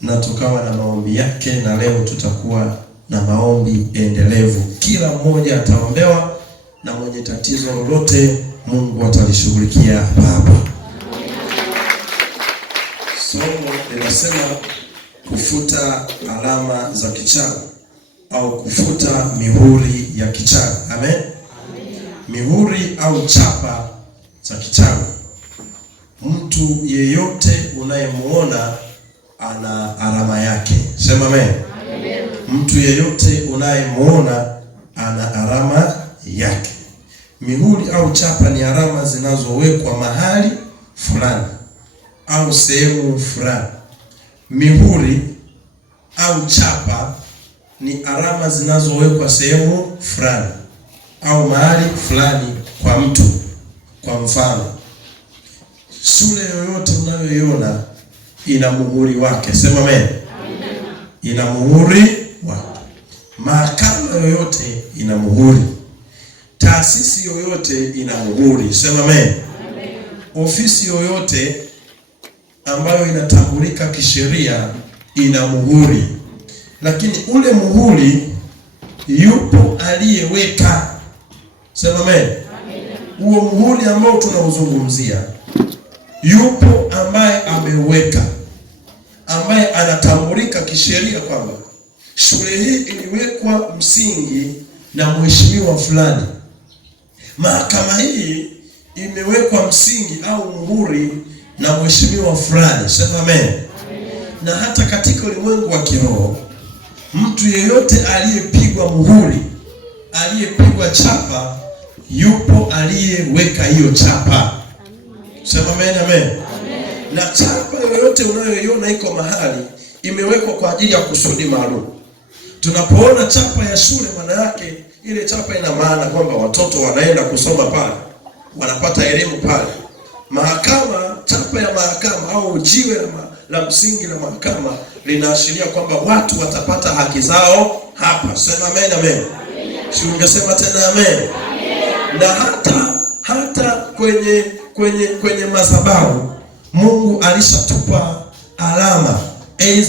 na tukawa na maombi yake, na leo tutakuwa na maombi endelevu. Kila mmoja ataombewa na mwenye tatizo lolote Mungu atalishughulikia hapa. Somo linasema kufuta alama za kichawi au kufuta mihuri ya kichawi. Amen. Mihuri au chapa za kichawi. Mtu yeyote unayemuona ana alama yake. Sema amen. Mtu yeyote unayemuona ana alama yake. Mihuri au chapa ni alama zinazowekwa mahali fulani au sehemu fulani. Mihuri au chapa ni alama zinazowekwa sehemu fulani au mahali fulani kwa mtu. Kwa mfano, shule yoyote unayoiona ina muhuri wake. Sema amen. Ina muhuri wake. Mahakama yoyote ina muhuri. Taasisi yoyote ina muhuri. Sema amen. Ofisi yoyote ambayo inatambulika kisheria ina muhuri. Lakini ule muhuri yupo aliyeweka. Sema amen. Huo muhuri ambao tunauzungumzia, yupo ambaye ameweka, ambaye anatambulika kisheria kwamba shule hii iliwekwa msingi na mheshimiwa fulani. Mahakama hii imewekwa msingi au muhuri na mheshimiwa fulani. Sema amen. Na hata katika ulimwengu wa kiroho, mtu yeyote aliyepigwa muhuri, aliyepigwa chapa, yupo aliyeweka hiyo chapa. Sema amen, amen. Na chapa yoyote unayoiona iko mahali imewekwa kwa ajili ya kusudi maalum. Tunapoona chapa ya shule, maana yake ile chapa ina maana kwamba watoto wanaenda kusoma pale, wanapata elimu pale. Mahakama, chapa ya mahakama au jiwe la msingi la mahakama linaashiria kwamba watu watapata haki zao hapa. Sema amen, amen. Si ungesema tena amen. Na hata kwenye madhabahu Mungu alishatupa alama,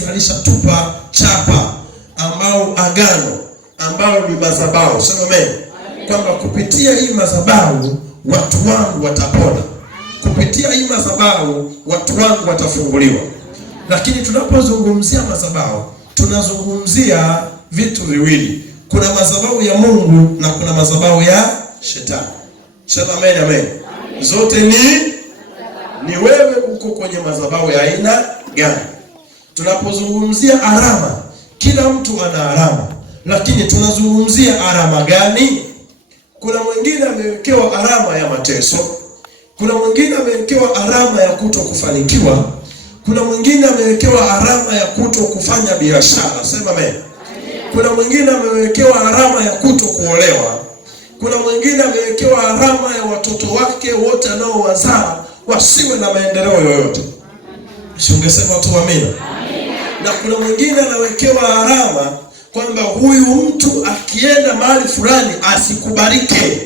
alishatupa chapa ambao agano ambao ni madhabahu. Sema amen. Kwamba kupitia hii madhabahu watu wangu watapona. Kupitia hii madhabahu watu wangu watafunguliwa. Lakini tunapozungumzia madhabahu, tunazungumzia vitu viwili. Kuna madhabahu ya Mungu na kuna madhabahu ya shetani. Sema amen, amen. Zote ni wewe uko kwenye madhabahu ya aina gani? Tunapozungumzia alama, kila mtu ana alama, lakini tunazungumzia alama gani? Kuna mwingine amewekewa alama ya mateso, kuna mwingine amewekewa alama ya kutokufanikiwa, kuna mwingine amewekewa alama ya kutokufanya biashara. Sema amen. Kuna mwingine amewekewa alama ya kutokuolewa. Kuna mwingine amewekewa alama ya watoto wake wote anaowazaa wasiwe na maendeleo yoyote. Si ungesema tu amina? Na kuna mwingine anawekewa alama kwamba huyu mtu akienda mahali fulani asikubalike.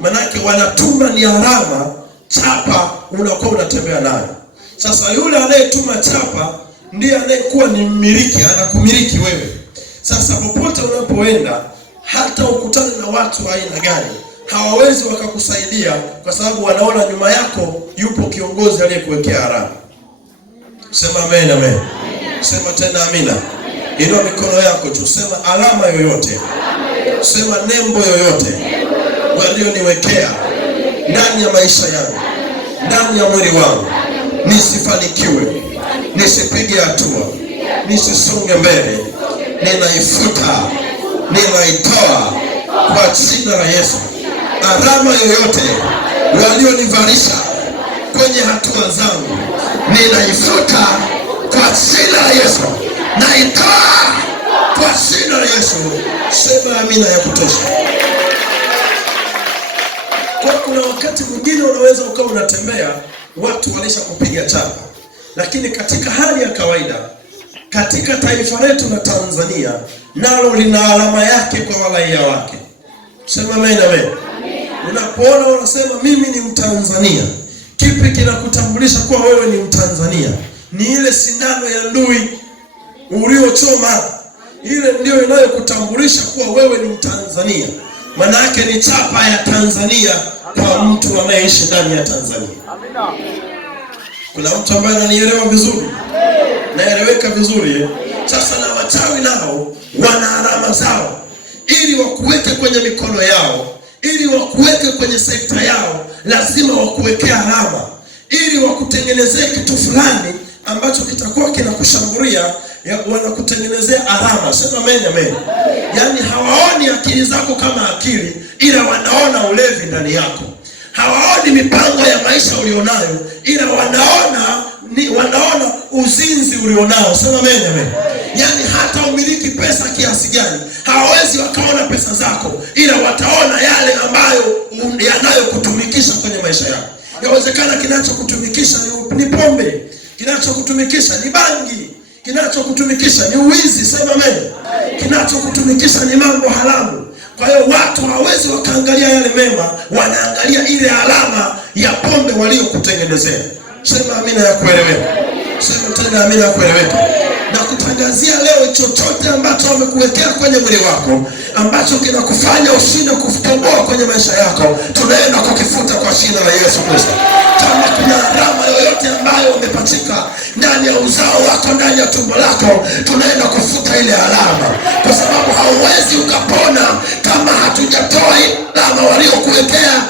Manake wanatuma ni alama, chapa unakuwa unatembea nayo. Sasa yule anayetuma chapa ndiye anayekuwa ni mmiliki, anakumiliki wewe. Sasa popote unapoenda, hata ukutane na watu aina gani, hawawezi wakakusaidia kwa sababu wanaona nyuma yako yupo kiongozi aliyekuwekea alama. Sema amen, amen. Sema tena amina. Inua mikono yako tu, sema alama yoyote. Sema nembo yoyote walioniwekea ndani ya maisha yangu, ndani ya mwili wangu, nisifanikiwe, nisipige hatua, nisisonge mbele, ninaifuta, ninaitoa kwa jina la Yesu. Alama yoyote walionivalisha kwenye hatua zangu, ninaifuta kwa jina la Yesu. Naitoa kwa jina la Yesu. Sema amina ya kutosha. Kwa kuna wakati mwingine unaweza ukawa unatembea, watu walisha kupiga chapa. Lakini katika hali ya kawaida, katika taifa letu la Tanzania, nalo lina alama yake kwa raia wake. Sema amen, amen. Unapoona unasema mimi ni Mtanzania, kipi kinakutambulisha kuwa wewe ni Mtanzania? Ni ile sindano ya ndui. uliochoma. Ile ndio inayokutambulisha kuwa wewe ni Mtanzania. Maana yake ni chapa ya Tanzania kwa mtu anayeishi ndani ya Tanzania. Amina. Kuna mtu ambaye ananielewa vizuri? Naeleweka vizuri. Sasa na wachawi nao wana alama zao, ili wakuweke kwenye mikono yao, ili wakuweke kwenye sekta yao, lazima wakuwekea alama, ili wakutengenezee kitu fulani ambacho kitakuwa kinakushambulia. Wanakutengenezea alama. Sema amen, amen. Yaani hawaoni akili zako kama akili, ila wanaona ulevi ndani yako. Hawaoni mipango ya maisha ulionayo, ila wanaona uzinzi ulionao. Sema amen, amen. Yaani hata umiliki pesa kiasi gani, hawawezi wakaona pesa zako, ila wataona yale ambayo yanayokutumikisha kwenye maisha yako. Yawezekana kinachokutumikisha ni pombe, kinachokutumikisha ni bangi, kinachokutumikisha ni uwizi. Sema amen. Kinachokutumikisha ni mambo haramu. Kwa hiyo watu hawezi wakaangalia yale mema, wanaangalia ile alama ya pombe waliokutengenezea. Sema amina ya kueleweka. Sema tena amina ya kueleweka. Na kutangazia leo, chochote ambacho wamekuwekea kwenye mwili wako ambacho kinakufanya ushinde kutoboa kwenye maisha yako, tunaenda kukifuta kwa jina la Yesu Kristo. Kama kuna alama yoyote ambayo umepachika ndani ya uzao wako, ndani ya tumbo lako, tunaenda kufuta ile alama, kwa sababu hauwezi ukapona kama hatujatoa ile alama waliokuwekea.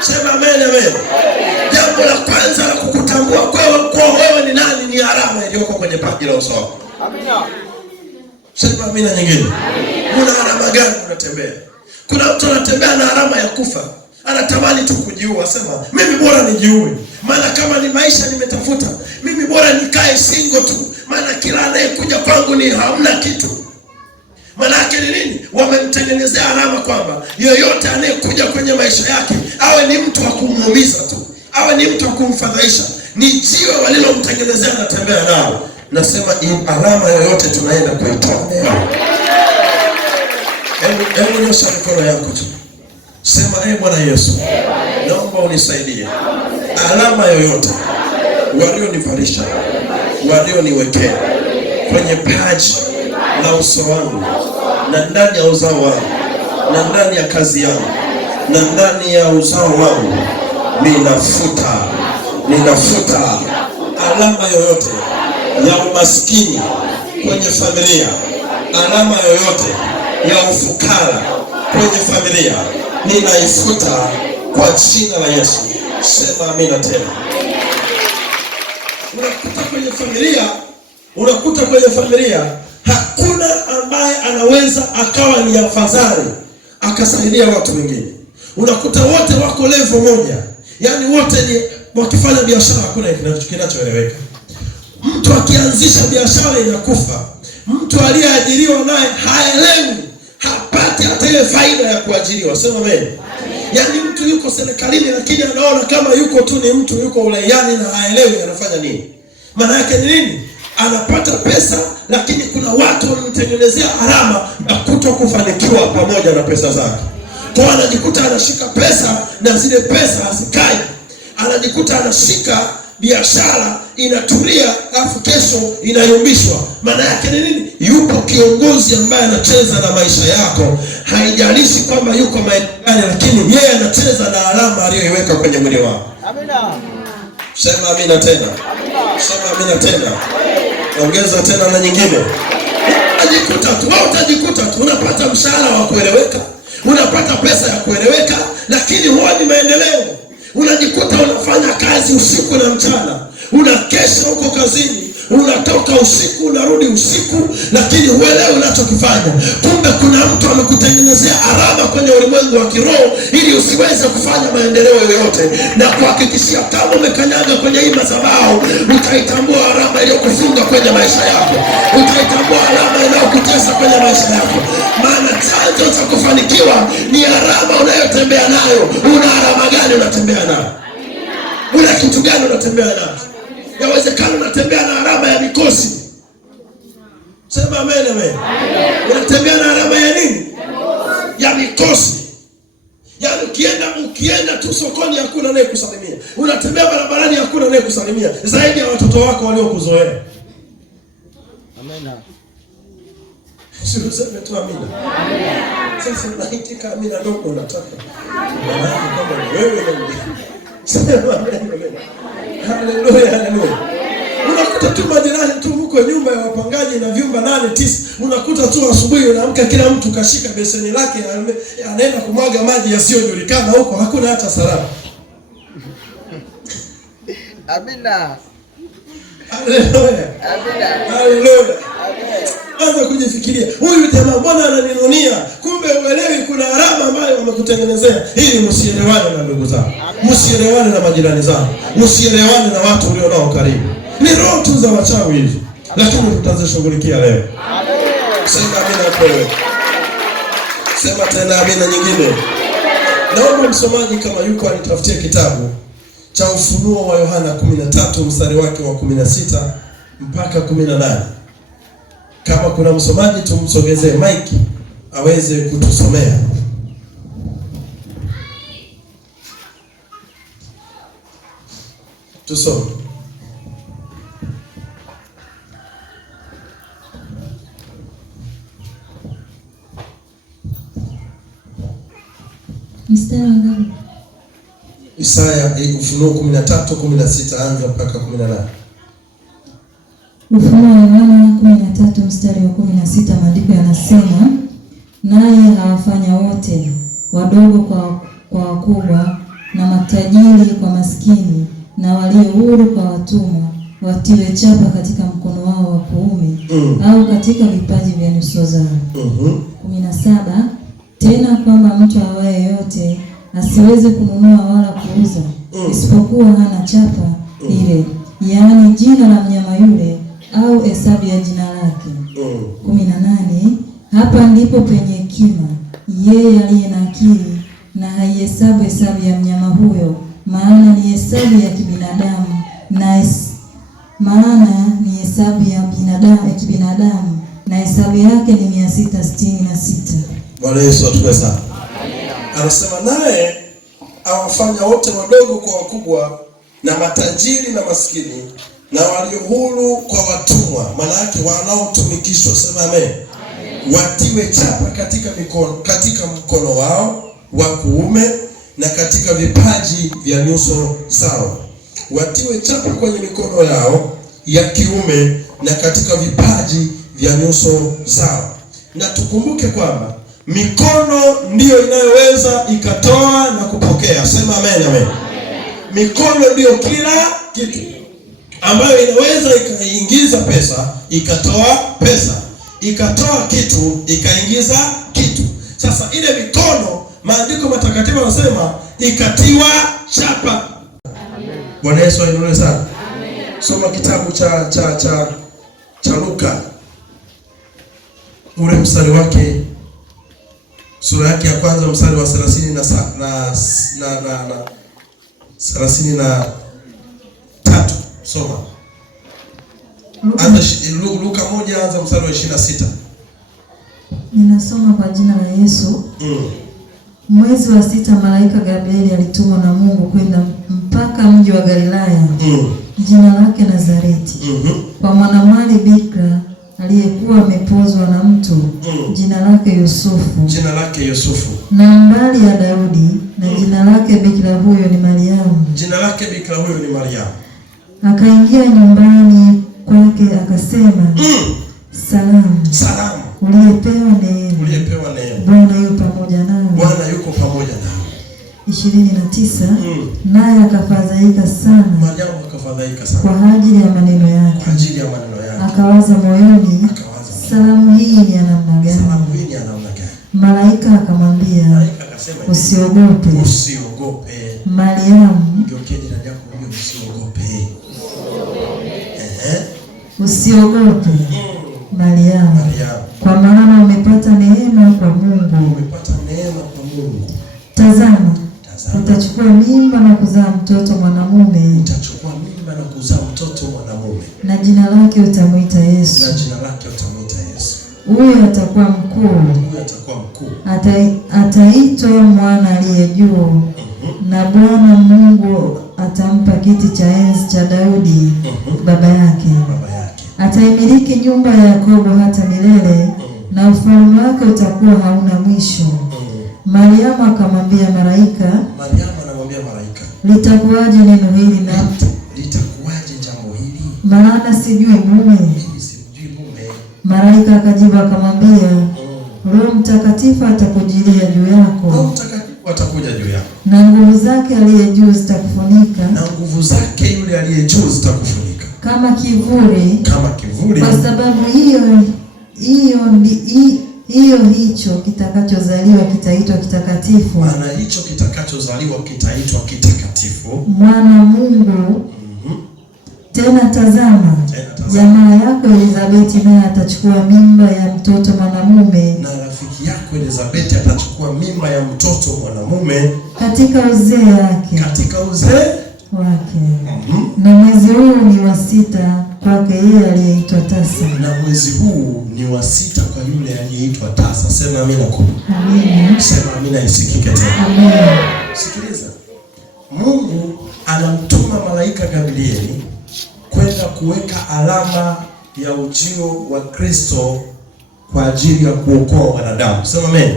Sema amen, amen. Jambo la kwanza la kukutambua kwa wewe ni nani ni alama iliyoko kwenye paji la uso wako. Amina. Sema amina nyingine. Una alama gani unatembea? Kuna mtu anatembea na alama ya kufa. Anatamani tu kujiua, sema mimi bora nijiue. Maana kama ni maisha nimetafuta, mimi bora nikae single tu. Maana kila anayekuja kwangu ni hamna kitu. Maana yake ni nini? Wamemtengenezea alama kwamba yoyote anayekuja kwenye maisha yake awe ni mtu wa kumuumiza tu, awe ni mtu wa kumfadhaisha. Ni jiwe walilomtengenezea na tembea nao. Nasema alama yoyote tunaenda kuitoa leo. Hebu nyosha mikono yako tu. Sema Bwana Yesu, naomba unisaidie. Alama yoyote walionivalisha, walioniwekea kwenye paji la uso wangu, na ndani ya uzao wangu, na ndani ya kazi yangu, na ndani ya uzao wangu, ninafuta alama yoyote ya umaskini kwenye familia, alama yoyote ya ufukara kwenye familia, ninaifuta kwa jina la Yesu. Sema amina tena. Unakuta kwenye familia hakuna ambaye anaweza akawa ni afadhali akasaidia watu wengine. Unakuta wote wako level moja, yaani wote ni wakifanya biashara, hakuna kinachoeleweka. Mtu akianzisha biashara inakufa, mtu aliyeajiriwa naye haelewi, hapati hata ile faida ya kuajiriwa. Sema amen. Yaani mtu yuko serikalini lakini anaona kama yuko tu ni mtu yuko ulaiani na haelewi anafanya nini. Maana yake ni nini? Anapata pesa lakini kuna watu wamemtengenezea alama ya kutokufanikiwa pamoja na pesa zake. Kwa anajikuta anashika pesa na zile pesa hazikai. Anajikuta anashika biashara inatulia, afu kesho inayumbishwa. Maana yake ni nini? Yupo kiongozi ambaye anacheza na maisha yako. Haijalishi kwamba yuko maeneo gani, lakini yeye anacheza na alama aliyoiweka kwenye mwili wako. Amina. Sema amina tena. Sema amina tena. Ongeza tena na nyingine. Utajikuta tu unapata mshahara wa kueleweka, unapata pesa ya kueleweka, lakini huoni maendeleo. Unajikuta unafanya kazi usiku na mchana, unakesha huko kazini, unatoka usiku unarudi usiku, lakini huelewi unachokifanya. Kumbe kuna mtu amekutengenezea alama kwenye ulimwengu wa kiroho ili usiweze kufanya maendeleo yoyote. Na kuhakikishia kama umekanyaga kwenye hii madhabahu, utaitambua alama iliyokufunga kwenye maisha yako, utaitambua alama inayokutesa kwenye maisha yako. Maana chanzo cha kufanikiwa ni alama unayotembea nayo. Una alama gani unatembea nayo? Una kitu gani unatembea nayo? Yawezekana unatembea na alama ya mikosi. Sema amen, amen. Unatembea na alama ya nini? Ya mikosi. Yaani ukienda tu sokoni hakuna anayekusalimia. Unatembea barabarani hakuna anayekusalimia zaidi ya watoto wako waliokuzoea. Amina. Sio sema tu amina. Amina. Sasa unaitika amina ndogo unataka. Maana kama wewe ndio. Sema amina. Haleluya, haleluya. Unakuta tu majirani tu huko nyumba ya wapangaji na vyumba 8 9, unakuta tu asubuhi unaamka kila mtu kashika beseni lake anaenda kumwaga maji yasiyojulikana huko, hakuna hata salamu. Amina. Haleluya. Amina. Haleluya. Anza kujifikiria, huyu jamaa mbona ananinunia? Kumbe uelewi kuna alama ambayo wamekutengenezea ili msielewane na ndugu zao. Msielewane na majirani zao. Msielewane na watu ulio nao karibu. Ni roho tu za wachawi hizo. Lakini tutazishughulikia leo. Sema amina kwa. Sema tena amina nyingine. Naomba msomaji kama yuko anitafutie kitabu cha Ufunuo wa Yohana 13 mstari wake wa 16 mpaka 18. Kama kuna msomaji tumsogezee mic aweze kutusomea. Tusome. Mstari ngapi? Isaya Ufunuo 13:16 anza mpaka 18. Ufunuo wa Yohana 13 mstari wa 16, maandiko yanasema, naye hawafanya wote, wadogo kwa wakubwa, na matajiri kwa maskini, na walio huru kwa watumwa, watiwe chapa katika mkono wao wa kuume au katika vipaji vya nyuso zao. 17, tena kwamba mtu awaye yote asiweze kununua wala kuuza isipokuwa hana chapa ile, yaani jina la mnyama yule au hesabu ya jina lake. 18, hapa ndipo penye hekima, yeye aliye na akili na haihesabu hesabu ya mnyama huyo, maana ni hesabu ya kibinadamu na hesabu yake ni 666. Bwana Yesu atupe sana. Anasema naye awafanya wote wadogo kwa wakubwa, na matajiri na maskini, na walio huru kwa watumwa, maana yake wanaotumikishwa, sema amen. Watiwe chapa katika mkono wao wa kuume na katika vipaji vya nyuso zao. Watiwe chapa kwenye mikono yao ya kiume na katika vipaji vya nyuso zao. Na tukumbuke kwamba mikono ndiyo inayoweza ikatoa na kupokea. Sema amen, amen. Mikono ndiyo kila kitu ambayo inaweza ikaingiza pesa, ikatoa pesa, ikatoa kitu, ikaingiza kitu. Sasa ile mikono, maandiko matakatifu yanasema ikatiwa chapa. Bwana Yesu ainuliwe sana. Soma kitabu cha Luka, ule mstari wake, sura yake ya kwanza mstari wa 33. Soma. Luka 1 anza mstari wa 26. Ninasoma kwa jina la Yesu. Mwezi wa 6 malaika Gabrieli alitumwa na Mungu kwenda mpaka mji wa Galilaya, jina lake Nazareti, kwa mwanamwali bikira aliyekuwa amepozwa na mtu, jina lake Yusufu, na mbali ya Daudi, na jina lake bikira huyo ni Mariamu. Akaingia nyumbani kwake akasema, Salamu. Uliyepewa neema. Bwana yuko pamoja nawe. 29, naye akafadhaika sana kwa ajili ya maneno yake. Akawaza moyoni, salamu hii ni ya namna gani? Malaika akamwambia, usiogope Mariamu, usiogope Mariamu, kwa maana umepata neema kwa Mungu. Tazama, utachukua mimba na kuzaa mtoto mwanamume, na jina lake utamwita Yesu. Huyo atakuwa mkuu, ataitwa mwana aliye juu, na Bwana Mungu atampa kiti cha enzi cha Daudi baba yake. ataimiliki nyumba ya Yakobo hata milele, na ufalme wake utakuwa hauna mwisho. Mariamu akamwambia malaika, litakuwaje neno hili na litakuwaje jambo hili? Maana sijui mume. Malaika akajibu akamwambia, Roho Mtakatifu atakujilia juu yako. Roho Mtakatifu atakuja juu yako. Na nguvu zake aliye juu zitakufunika. Na nguvu zake yule aliye juu zitakufunika. Kama kivuli. Kama kivuli. Kwa sababu hicho kitakachozaliwa kitaitwa kitakatifu. Maana hicho kitakachozaliwa kitaitwa kitakatifu. Mwana Mungu. Tena tazama, jamaa yako Elizabeti naye atachukua mimba ya mtoto mwanamume. Na rafiki yako Elizabeti atachukua mimba ya mtoto mwanamume katika uzee wake. Katika uzee wake. Na mwezi huu ni wa 6 kwake yeye aliyeitwa tasa. Na mwezi huu ni wa 6 kwa yule aliyeitwa tasa. Sema amina kubwa. Amina. Sema amina isikike tena. Amina. Sikiliza. Mungu anamtuma malaika Gabrieli kwenda kuweka alama ya ujio wa Kristo kwa ajili ya kuokoa wanadamu. Sema amen.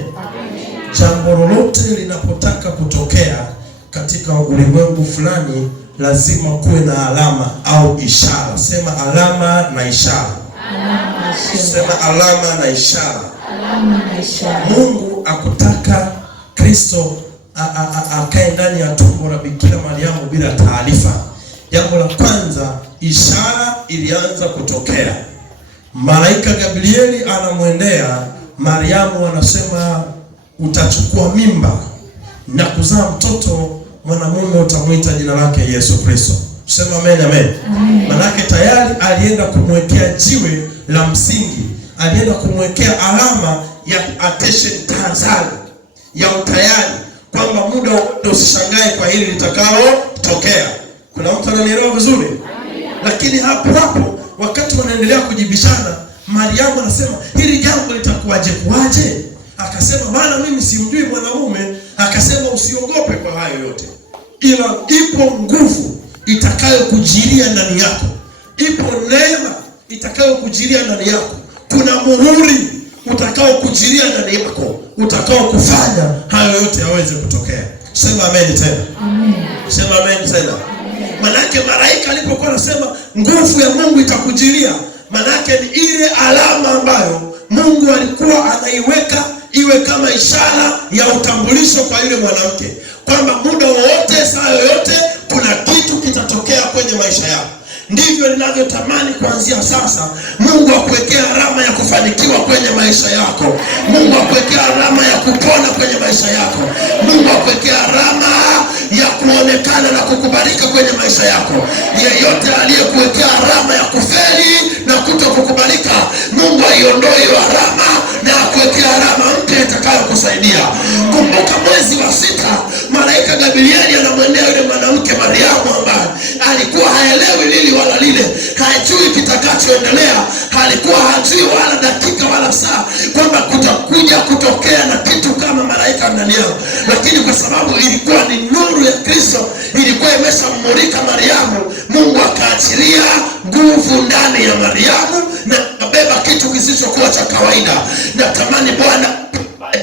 Jambo lolote linapotaka kutokea katika ulimwengu fulani lazima kuwe na alama au ishara. Sema alama na ishara. Sema alama na ishara. Mungu akutaka Kristo akae ndani ya tumbo la Bikira Mariamu bila taarifa. Jambo la kwanza, ishara ilianza kutokea. Malaika Gabrieli anamwendea Mariamu, anasema utachukua mimba na kuzaa mtoto mwanamume, utamwita jina lake Yesu Kristo. Sema amen, amen. Manake tayari alienda kumwekea jiwe la msingi, alienda kumwekea alama ya attention, tahadhari ya utayari, kwamba muda wote usishangae kwa hili litakalo tokea. Kuna mtu ananielewa vizuri? Lakini hapo wakati wanaendelea kujibishana, Mariamu anasema hili jambo litakuwaje kuaje? Akasema maana mimi simjui mwanamume. Akasema usiogope kwa hayo yote, ila ipo nguvu itakayokujilia ndani yako, ipo neema itakayokujilia ndani yako, kuna muhuri utakaokujilia ndani yako, utakao kufanya hayo yote yaweze kutokea. Sema amen tena. Amen. Sema amen tena. Manake malaika alipokuwa anasema nguvu ya Mungu itakujilia, manake ni ile alama ambayo Mungu alikuwa anaiweka iwe kama ishara ya utambulisho kwa yule mwanamke, kwamba muda wowote, saa yoyote, kuna kitu kitatokea kwenye maisha yako. Ndivyo ninavyotamani kuanzia sasa Mungu akuwekea alama ya kufanikiwa kwenye maisha yako. Mungu akuwekea alama ya kupona kwenye maisha yako. Mungu akuwekea alama ya kuonekana na kukubalika kwenye maisha yako. Yeyote aliyekuwekea alama ya kufeli na kutokukubalika, Mungu aiondoe hiyo alama na akuwekea alama mpya itakayokusaidia. Kumbuka mwezi wa 6 malaika Gabrieli anamwendea yule mwanamke Mariamu ambaye alikuwa haelewi lili wala lile, hajui kitakachoendelea, alikuwa hajui wala dakika wala saa kwamba kutakuja kutokea na kitu kama malaika ndani yao. Lakini kwa sababu ilikuwa ni nuru ya Kristo, ilikuwa imeshamulika Mariamu, Mungu akaachilia nguvu ndani ya Mariamu na kabeba kitu kisichokuwa cha kawaida. Natamani Bwana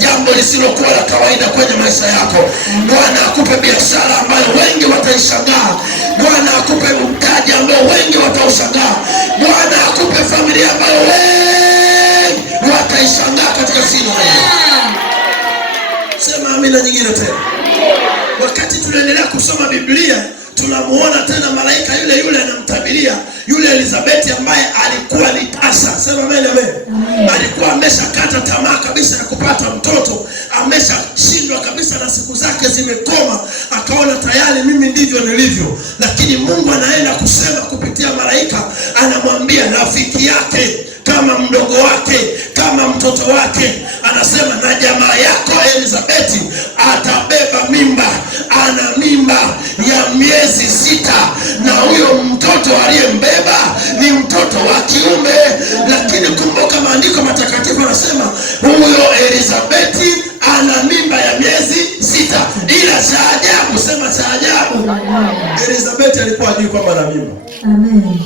jambo lisilokuwa la kawaida kwenye maisha yako. Bwana akupe biashara ambayo wengi wataishangaa. Bwana akupe mtaji ambao wengi wataushangaa. Bwana akupe familia ambayo wengi wataishangaa katika jina la Yesu. Sema amina nyingine tena. Wakati tunaendelea kusoma Biblia, tunamuona tena malaika yule anamtabiria yule Elizabeti ambaye alikuwa ni tasa. Sema amen, amen. Alikuwa ameshakata tamaa kabisa ya kupata mtoto, ameshashindwa kabisa na siku zake zimekoma, akaona tayari mimi ndivyo nilivyo. Lakini Mungu anaenda kusema kupitia malaika, anamwambia rafiki yake kama mdogo wake, kama mtoto wake, anasema na jamaa yako Elizabeti atabeba mimba. Ana mimba ya miezi 6 na huyo mtoto aliyembeba ni mtoto wa kiume. Lakini kumbuka maandiko matakatifu anasema huyo Elizabeti ana mimba ya miezi 6. Ila cha ajabu, sema cha ajabu, Elizabeti alikuwa hajui kwamba ana mimba. Amen.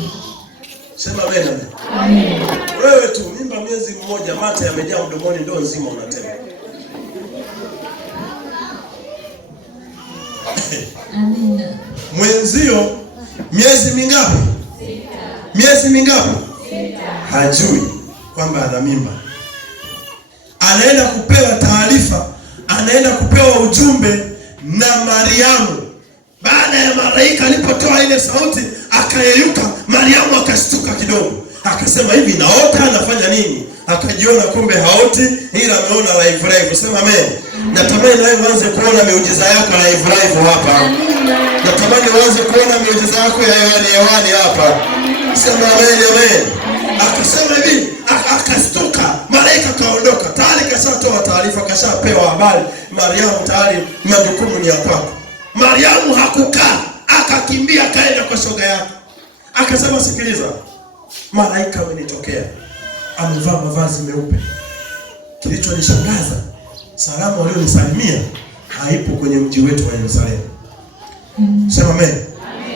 Sema amen. amen. Amen. Wewe tu mimba miezi mmoja, mate yamejaa mdomoni, ndio nzima unatema. Amina. Mwenzio miezi mingapi? 6. Miezi mingapi? 6. Hajui kwamba ana mimba. Anaenda kupewa taarifa, anaenda kupewa ujumbe na Mariamu. Baada ya malaika alipotoa ile sauti akayeyuka, Mariamu akashtuka kidogo. Akasema hivi naota, anafanya nini? Akajiona kumbe haoti, ila ameona live. Sema amen. Natamani nawe uanze kuona miujiza yako live hapa. Natamani uanze kuona miujiza yako ya hewani hapa. Sema amen, amen. Akasema hivi, akastuka, malaika kaondoka. Tayari kashatoa taarifa, kashapewa habari. Mariamu tayari majukumu ni ya kwako. Mariamu hakukaa, akakimbia kaenda kwa shoga yake. Akasema sikiliza, malaika amenitokea. Amevaa mavazi meupe. Kilichonishangaza, salamu aliyonisalimia haipo kwenye mji wetu wa Yerusalemu. Sema amen.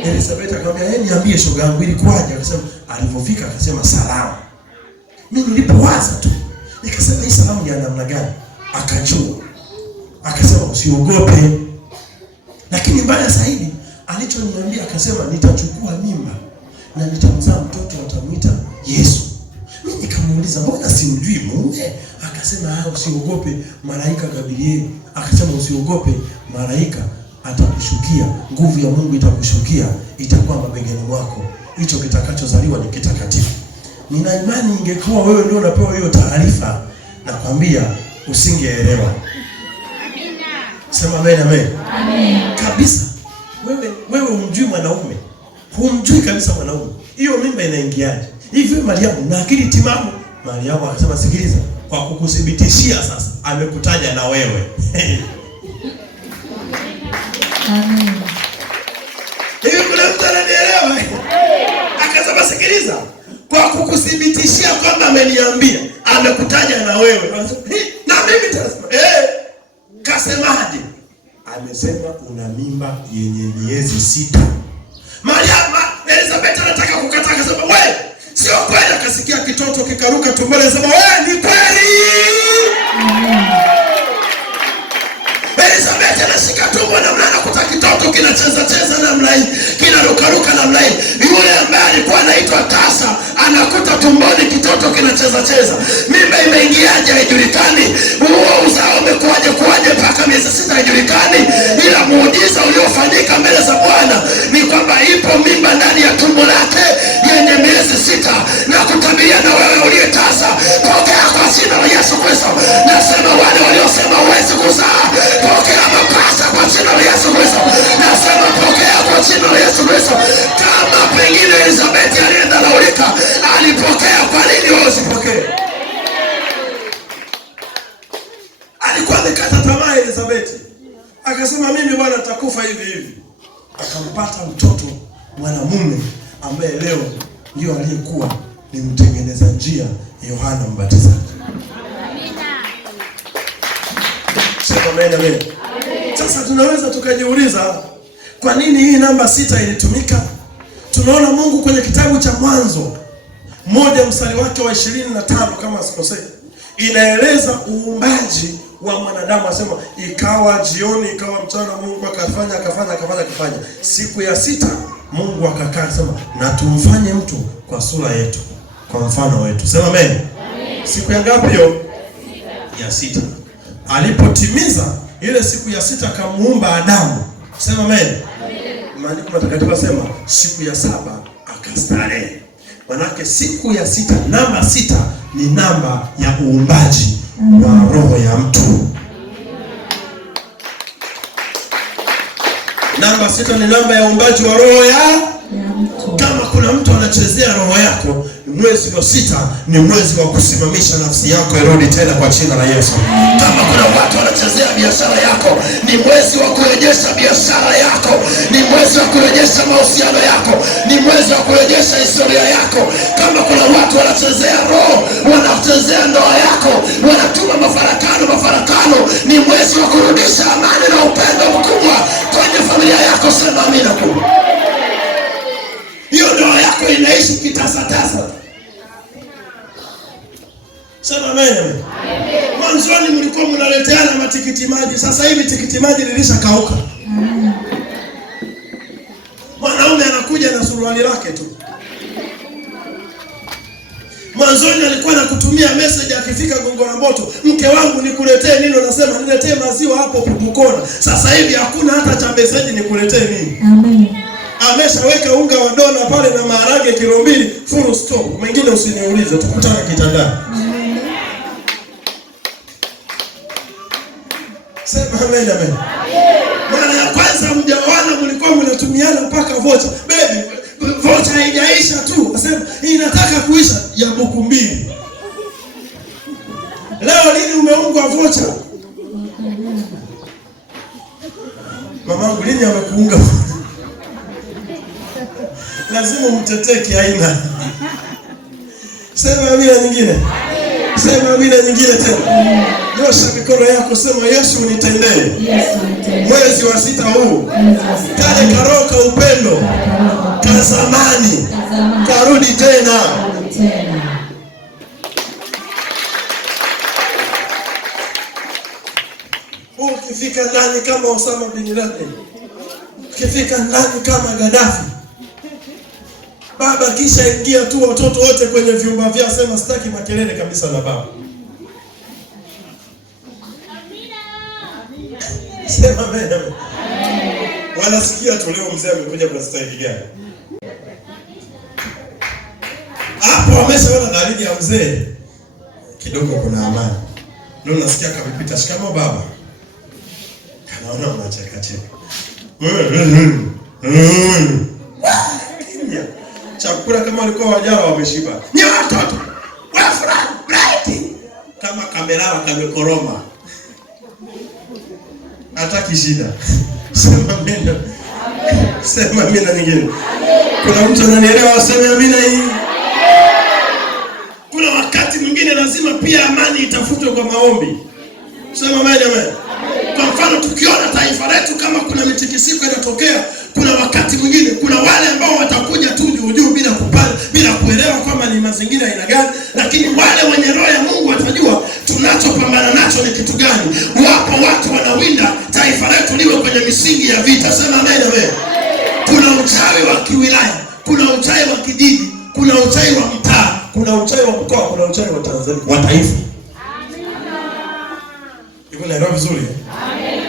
Elisabeth akamwambia, niambie shoga yangu ilikuwaje? Akasema alipofika akasema salamu. Mimi nilipowaza tu nikasema hii salamu ya namna gani? Akajua. Akasema usiogope. Lakini mbaya zaidi alichoniambia akasema nitachukua mimba na nitamzaa mtoto atamuita Yesu. Mimi nikamuuliza mbona simjui Mungu? Akasema usiogope, malaika Gabrieli akasema usiogope, malaika atakushukia, nguvu ya Mungu itakushukia, itakuwa mabegani mwako. Hicho kitakachozaliwa ni kitakatifu. Nina imani ingekuwa wewe ndio unapewa hiyo taarifa, nakwambia usingeelewa. Amina. Sema amen, amen. Amen. Kabisa. Wewe umjui mwanaume. Humjui kabisa mwanaume. Hiyo mimba inaingiaje? Hivi Mariamu na akili timamu. Mariamu akasema sikiliza, kwa kukuthibitishia sasa amekutaja na wewe. Amen. Hivi kuna mtu ananielewa? Akasema sikiliza, kwa kukuthibitishia kwamba ameniambia amekutaja na wewe. Na mimi tasema kasemaje? Amesema una mimba yenye miezi 6. Mariamu, Elizabeth anataka kukataa, akasema wewe sio kweli. Akasikia kitoto kikaruka tumboni, akasema wewe ni kweli. Elizabeth anashika tumbo na mlana kuta kitoto kinacheza namna hii, kinaruka namna hii. Yule ambaye alikuwa anaitwa tasa anakuta tumboni kitoto kinacheza. Mimba imeingiaje haijulikani. Huo uzao umekuaje mpaka miezi 6 haijulikani. Ila muujiza uliofanyika mbele za Bwana ni kwamba ipo mimba ndani ya tumbo lake yenye miezi 6. Na kutabiria na wewe uliye tasa, pokea kwa jina la Yesu Kristo. Nasema wale waliosema huwezi kuzaa, pokea mapasa kwa jina la Yesu Kristo. Nasema pokea kwa jina la Yesu Kristo. Kama pengine Elizabeth aliyedharaulika alipokea, kwa nini wewe usipokee? Alikuwa amekata tamaa Elizabeth. Akasema mimi bwana nitakufa hivi. Akampata mtoto mwanamume ambaye leo ndio aliyekuwa ni mtengeneza njia Yohana Mbatizaji. Sema amen, amen. Sasa tunaweza tukajiuliza kwa nini hii namba 6 ilitumika? Tunaona Mungu kwenye kitabu cha Mwanzo 1 mstari wake wa 25 kama sikosei, inaeleza uumbaji wa mwanadamu. Asema ikawa jioni, ikawa mchana, Mungu akafanya. Siku ya 6 Mungu akakaa, asema na tumfanye mtu kwa sura yetu, kwa mfano wetu. Sema amen. Siku ya ngapi hiyo? Ya 6. Alipotimiza ile siku ya 6 akamuumba Adamu. Sema amen. Maandiko matakatifu yasema siku ya 7 akastarehe. Manake siku ya 6, namba 6 ni namba ya uumbaji wa roho ya mtu. Namba 6 ni namba ya uumbaji wa roho ya mtu. Kama kuna mtu anachezea roho yako, mwezi wa 6 ni mwezi wa kusimamisha nafsi yako irudi tena kwa jina la Yesu. Kama kuna watu wanachezea biashara yako, ni mwezi wa kurejesha biashara yako, ni mwezi wa kurejesha mahusiano yako, ni mwezi wa kurejesha historia yako. Kama kuna watu wanachezea roho, wanachezea ndoa yako, wanatuma mafarakano, ni mwezi wa kurudisha amani na upendo mkubwa kwenye familia yako. Sema amina kubwa. Hiyo ndoa yako inaishi kitasa. Sema amen. Mwanzoni mlikuwa mnaleteana matikiti maji, sasa hivi tikiti maji lilishakauka. Mwanaume anakuja na suruali lake tu. Mwanzoni alikuwa anakutumia message akifika Gongo la Mboto, mke wangu nikuletee nini, unasema niletee maziwa hapo Pumukona. Sasa hivi hakuna hata cha message nikuletee nini. Amen. Ameshaweka unga wa dona pale na maharage kilo 2 full stop. Mengine usiniulize, tukutane kitandani. Sema amen amen. Mara ya kwanza mjaoana mlikuwa mnatumiana mpaka vocha. Baby, vocha haijaisha tu. Nasema inataka kuisha ya buku 2. Leo lini umeungwa vocha? Mamangu lini amekuunga? Lazima umtetee kiaina. Sema amina nyingine. Sema amina nyingine tena. Nyosha mikono yako, sema Yesu unitendee. Mwezi wa 6 huu. Kale karoka upendo. Kazamani. Karudi tena. Ukifika ndani kama Osama bin Laden. Ukifika ndani kama Gaddafi. Baba kisha ingia tu watoto wote kwenye vyumba vyao, sema sitaki makelele kabisa na baba. Sema amen. Wanasikia tu leo mzee amekuja kwa staili gani? Hapo wameshaona dalili ya mzee. Kidogo kuna amani. Leo nasikia kabipita, shikamo baba. Kanaona unacheka cheka. Chakula kama walikuwa wajala wameshiba. Ni watoto. Wafurahi, bright. Kama kamera kamekoroma. Hataki shida. Sema amina. Sema amina nyingine. Kuna mtu ananielewa aseme amina hii. Kuna wakati mwingine lazima pia amani itafutwe kwa maombi. Sema amina amen. Kwa mfano tukiona taifa letu kama kuna mitikisiko inatokea, kuna wakati mwingine kuna wale ambao watakuja tu juu bila kupanda, bila kuelewa kwamba ni mazingira aina gani, lakini wale wenye roho ya Mungu watajua tunachopambana nacho ni kitu gani. Wapo watu wanawinda taifa letu liwe kwenye misingi ya vita. Sema amen amen. Kuna uchawi wa kiwilaya, kuna uchawi wa kijiji, kuna uchawi wa mtaa, kuna uchawi wa mkoa, kuna uchawi wa Tanzania, wa taifa. Iko naelewa vizuri? Amen.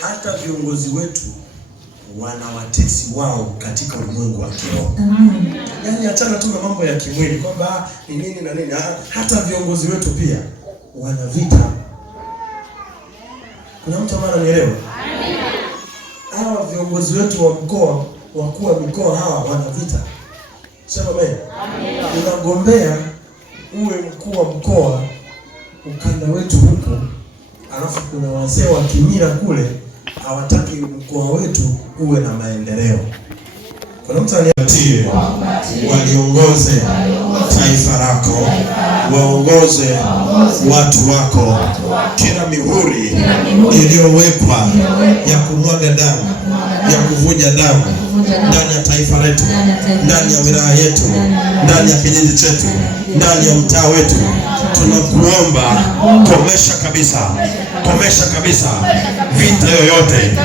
Hata viongozi wetu wana watesi wao katika ulimwengu wa kiroho. Amen. Yaani achana tu na mambo ya kimwili kwamba ni nini na nini. Hata viongozi wetu pia wana vita. Kuna mtu ambaye ananielewa? Amen. Hawa viongozi wetu wa mkoa, wakuu wa mikoa hawa wana vita. Sema amen. Amen. Unagombea uwe mkuu wa mkoa ukanda wetu huko. Alafu kuna wazee wa kimila kule hawataki mkoa wetu uwe na maendeleo. Kuna mtu aniatie waliongoze taifa lako, waongoze watu wako. Kila mihuri iliyowekwa ya kumwaga damu, ya kuvuja damu ndani ya taifa letu, ndani ya wilaya yetu, ndani ya kijiji chetu, ndani ya mtaa wetu, tunakuomba komesha kabisa vita yoyote